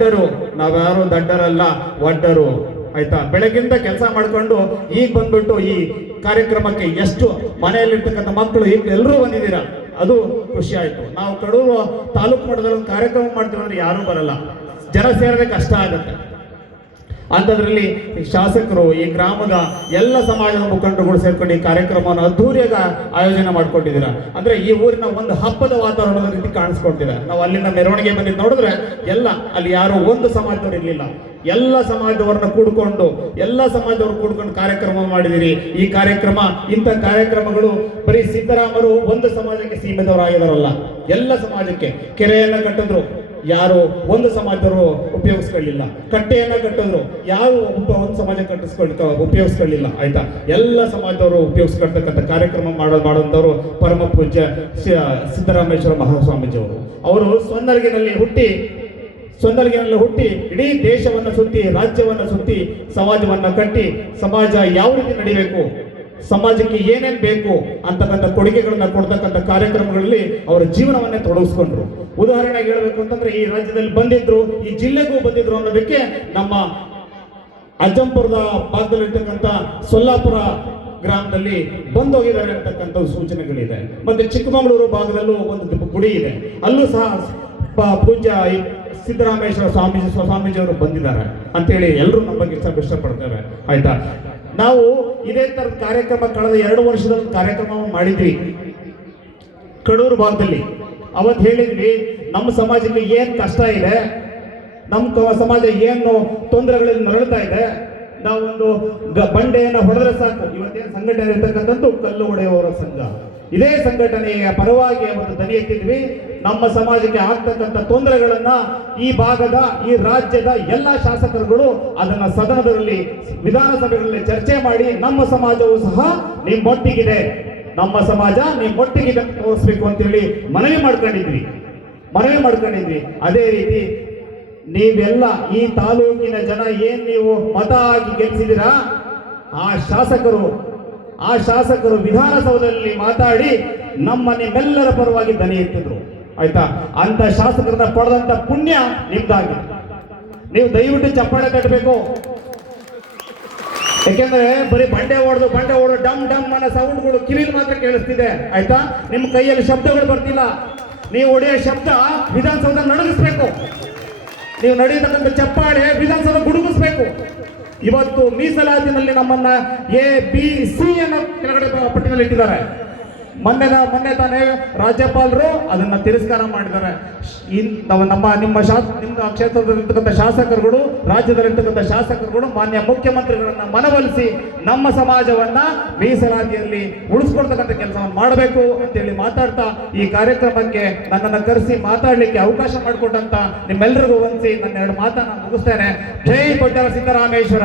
ಒಡ್ಡರು, ನಾವ್ಯಾರು ದಡ್ಡರಲ್ಲ, ಒಡ್ಡರು. ಆಯ್ತಾ? ಬೆಳಗಿಂದ ಕೆಲಸ ಮಾಡ್ಕೊಂಡು ಈಗ ಬಂದ್ಬಿಟ್ಟು ಈ ಕಾರ್ಯಕ್ರಮಕ್ಕೆ ಎಷ್ಟು ಮನೆಯಲ್ಲಿರ್ತಕ್ಕಂಥ ಮಕ್ಕಳು ಈಗ ಎಲ್ಲರೂ ಬಂದಿದ್ದೀರಾ, ಅದು ಖುಷಿ ಆಯ್ತು. ನಾವು ಕಡೂರು ತಾಲೂಕು ಮಟ್ಟದಲ್ಲಿ ಒಂದು ಕಾರ್ಯಕ್ರಮ ಮಾಡ್ತೀವಿ ಅಂದ್ರೆ ಯಾರೂ ಬರಲ್ಲ, ಜನ ಸೇರದೆ ಕಷ್ಟ ಆಗುತ್ತೆ. ಅಂಥದ್ರಲ್ಲಿ ಶಾಸಕರು, ಈ ಗ್ರಾಮದ ಎಲ್ಲ ಸಮಾಜದ ಮುಖಂಡರುಗಳು ಸೇರ್ಕೊಂಡು ಈ ಕಾರ್ಯಕ್ರಮವನ್ನು ಅದ್ಧೂರಿಯಾಗ ಆಯೋಜನೆ ಮಾಡ್ಕೊಂಡಿದ್ದೀರಾ. ಅಂದ್ರೆ ಈ ಊರಿನ ಒಂದು ಹಬ್ಬದ ವಾತಾವರಣದ ರೀತಿ ಕಾಣಿಸ್ಕೊಳ್ತಿದೆ. ನಾವು ಅಲ್ಲಿಂದ ಮೆರವಣಿಗೆ ಬಂದಿದ್ದು ನೋಡಿದ್ರೆ ಎಲ್ಲ ಅಲ್ಲಿ ಯಾರೋ ಒಂದು ಸಮಾಜದವ್ರು ಇರಲಿಲ್ಲ, ಎಲ್ಲ ಸಮಾಜದವ್ರನ್ನ ಕೂಡ್ಕೊಂಡು ಕಾರ್ಯಕ್ರಮ ಮಾಡಿದಿರಿ. ಈ ಕಾರ್ಯಕ್ರಮ, ಇಂಥ ಕಾರ್ಯಕ್ರಮಗಳು ಬರೀ ಸಿದ್ದರಾಮರು ಒಂದು ಸಮಾಜಕ್ಕೆ ಸೀಮಿತವರಾಗಿದಾರಲ್ಲ, ಎಲ್ಲ ಸಮಾಜಕ್ಕೆ. ಕೆರೆಯನ್ನ ಕಟ್ಟಿದ್ರು, ಯಾರು ಒಂದು ಸಮಾಜದವರು ಉಪಯೋಗಿಸ್ಕೊಳ್ಳಿಲ್ಲ. ಕಟ್ಟೆಯನ್ನ ಕಟ್ಟಿದ್ರು, ಯಾರು ಒಂದು ಸಮಾಜ ಉಪಯೋಗಿಸ್ಕೊಳ್ಳಿಲ್ಲ. ಆಯ್ತಾ? ಎಲ್ಲ ಸಮಾಜದವರು ಉಪಯೋಗಿಸ್ಕೊಳ್ತಕ್ಕಂಥ ಕಾರ್ಯಕ್ರಮ ಮಾಡೋದಂಥವ್ರು ಪರಮ ಪೂಜ್ಯ ಸಿದ್ದರಾಮೇಶ್ವರ ಮಹಾಸ್ವಾಮೀಜಿಯವರು. ಅವರು ಸೊನ್ನಲ್ಗಿನಲ್ಲಿ ಹುಟ್ಟಿ ಇಡೀ ದೇಶವನ್ನು ಸುತ್ತಿ, ರಾಜ್ಯವನ್ನು ಸುತ್ತಿ, ಸಮಾಜವನ್ನ ಕಟ್ಟಿ, ಸಮಾಜ ಯಾವ ರೀತಿ ನಡಿಬೇಕು, ಸಮಾಜಕ್ಕೆ ಏನೇನ್ ಬೇಕು ಅಂತಕ್ಕಂಥ ಕೊಡುಗೆಗಳನ್ನ ಕೊಡ್ತಕ್ಕಂಥ ಕಾರ್ಯಕ್ರಮಗಳಲ್ಲಿ ಅವರ ಜೀವನವನ್ನೇ ತೊಡಗಿಸ್ಕೊಂಡ್ರು. ಉದಾಹರಣೆಗೆ ಹೇಳಬೇಕು ಅಂತಂದ್ರೆ, ಈ ರಾಜ್ಯದಲ್ಲಿ ಬಂದಿದ್ರು, ಈ ಜಿಲ್ಲೆಗೂ ಬಂದಿದ್ರು ಅನ್ನೋದಕ್ಕೆ ನಮ್ಮ ಅಜ್ಜಂಪುರದ ಭಾಗದಲ್ಲಿರ್ತಕ್ಕಂಥ ಸೊಲ್ಲಾಪುರ ಗ್ರಾಮದಲ್ಲಿ ಬಂದೋಗಿದ್ದಾರೆ ಅಂತಕ್ಕಂಥ ಸೂಚನೆಗಳಿದೆ. ಮತ್ತೆ ಚಿಕ್ಕಮಗಳೂರು ಭಾಗದಲ್ಲೂ ಒಂದು ಗುಡಿ ಇದೆ, ಅಲ್ಲೂ ಸಹ ಪೂಜ್ಯ ಸಿದ್ದರಾಮೇಶ್ವರ ಸ್ವಾಮೀಜಿಯವರು ಬಂದಿದ್ದಾರೆ ಅಂತೇಳಿ ಎಲ್ಲರೂ ನಮ್ಮ ಬಗ್ಗೆ ಇಷ್ಟಪಡ್ತೇವೆ. ಆಯ್ತಾ? ನಾವು ಇದೇ ತರದ ಕಾರ್ಯಕ್ರಮ ಕಳೆದ 2 ವರ್ಷದ ಕಾರ್ಯಕ್ರಮ ಮಾಡಿದ್ವಿ ಕಡೂರು ಭಾಗದಲ್ಲಿ. ಅವತ್ತು ಹೇಳಿದ್ವಿ, ನಮ್ಮ ಸಮಾಜಕ್ಕೆ ಏನ್ ಕಷ್ಟ ಇದೆ, ನಮ್ಮ ಸಮಾಜ ಏನು ತೊಂದರೆಗಳಲ್ಲಿ ನರಳ್ತಾ ಇದೆ, ನಾವೊಂದು ಬಂಡೆಯನ್ನು ಹೊಡೆದ್ರೆ ಸಾಕು. ಇವತ್ತೇನು ಸಂಘಟನೆ ಇರ್ತಕ್ಕಂಥದ್ದು ಕಲ್ಲು ಹೊಡೆಯುವವರ ಸಂಘ. ಇದೇ ಸಂಘಟನೆಯ ಪರವಾಗಿ ಒಂದು ದನಿ ಎತ್ತಿದ್ವಿ. ನಮ್ಮ ಸಮಾಜಕ್ಕೆ ಆಗ್ತಕ್ಕಂಥ ತೊಂದರೆಗಳನ್ನ ಈ ಭಾಗದ, ಈ ರಾಜ್ಯದ ಎಲ್ಲ ಶಾಸಕರುಗಳು ಅದನ್ನ ಸದನದಲ್ಲಿ, ವಿಧಾನಸಭೆಗಳಲ್ಲಿ ಚರ್ಚೆ ಮಾಡಿ, ನಮ್ಮ ಸಮಾಜವು ಸಹ ನಿಮ್ಮೊಟ್ಟಿಗಿದೆ, ನಮ್ಮ ಸಮಾಜ ನಿಮ್ಮೊಟ್ಟಿಗಿದೆ ತೋರಿಸ್ಬೇಕು ಅಂತೇಳಿ ಮನವಿ ಮಾಡ್ಕೊಂಡಿದ್ವಿ. ಅದೇ ರೀತಿ ನೀವೆಲ್ಲ ಈ ತಾಲೂಕಿನ ಜನ ಏನ್ ನೀವು ಮತ ಹಾಕಿ ಗೆಲ್ಲಿಸಿದಿರಾ, ಆ ಶಾಸಕರು ವಿಧಾನಸೌಧದಲ್ಲಿ ಮಾತಾಡಿ ನಿಮ್ಮೆಲ್ಲರ ಪರವಾಗಿ ದನಿ ಎತ್ತಿದ್ರು. ಆಯ್ತಾ? ಅಂತ ಶಾಸಕರನ್ನ ಪಡೆದಂತ ಪುಣ್ಯ ನಿಮ್ದಾಗಿದೆ. ನೀವು ದಯವಿಟ್ಟು ಚಪ್ಪಾಳೆ ತಟ್ಟಬೇಕು. ಯಾಕೆಂದ್ರೆ ಬರೀ ಬಂಡೆ ಹೊಡೆದು ಡಮ್ ಡಮ್ ಅನ್ನೋ ಸೌಂಡ್ಗಳು ಕಿವಿಲಿ ಮಾತ್ರ ಕೇಳಿಸ್ತಿದೆ. ಆಯ್ತಾ? ನಿಮ್ಮ ಕೈಯಲ್ಲಿ ಶಬ್ದಗಳು ಬರ್ತಿಲ್ಲ. ನೀವು ಹೊಡೆಯೋ ಶಬ್ದ ವಿಧಾನಸೌಧ ನಡಗಿಸ್ಬೇಕು. ನೀವು ನಡೆಯತಕ್ಕಂಥ ಚಪ್ಪಾಳೆ ವಿಧಾನಸೌಧ ಗುಡುಗಿಸ್ಬೇಕು. ಇವತ್ತು ಮೀಸಲಾತಿನಲ್ಲಿ ನಮ್ಮನ್ನ ABC ಅನ್ನೋ ಕೆಳಗಡೆ ಪಟ್ಟಿನಲ್ಲಿ ಇಟ್ಟಿದ್ದಾರೆ. ಮೊನ್ನೆ ತಾನೇ ರಾಜ್ಯಪಾಲರು ಅದನ್ನ ತಿರಸ್ಕಾರ ಮಾಡಿದ್ದಾರೆ. ನಿಮ್ಮ ಕ್ಷೇತ್ರದಲ್ಲಿರ್ತಕ್ಕಂಥ ಶಾಸಕರುಗಳು, ರಾಜ್ಯದಲ್ಲಿರ್ತಕ್ಕಂಥ ಶಾಸಕರುಗಳು ಮಾನ್ಯ ಮುಖ್ಯಮಂತ್ರಿಗಳನ್ನ ಮನವೊಲಿಸಿ ನಮ್ಮ ಸಮಾಜವನ್ನ ಮೀಸಲಾತಿಯಲ್ಲಿ ಉಳಿಸ್ಕೊಡ್ತಕ್ಕಂಥ ಕೆಲಸವನ್ನು ಮಾಡಬೇಕು ಅಂತೇಳಿ ಮಾತಾಡ್ತಾ, ಈ ಕಾರ್ಯಕ್ರಮಕ್ಕೆ ನನ್ನನ್ನು ಕರೆಸಿ ಮಾತಾಡ್ಲಿಕ್ಕೆ ಅವಕಾಶ ಮಾಡಿಕೊಟ್ಟಂತ ನಿಮ್ಮೆಲ್ಲರಿಗೂ ವಂದಿಸಿ ನನ್ನ 2 ಮಾತನ್ನ ಮುಗಿಸ್ತೇನೆ. ಜೈ ಕೊಟ್ಟರ ಸಿದ್ದರಾಮೇಶ್ವರ.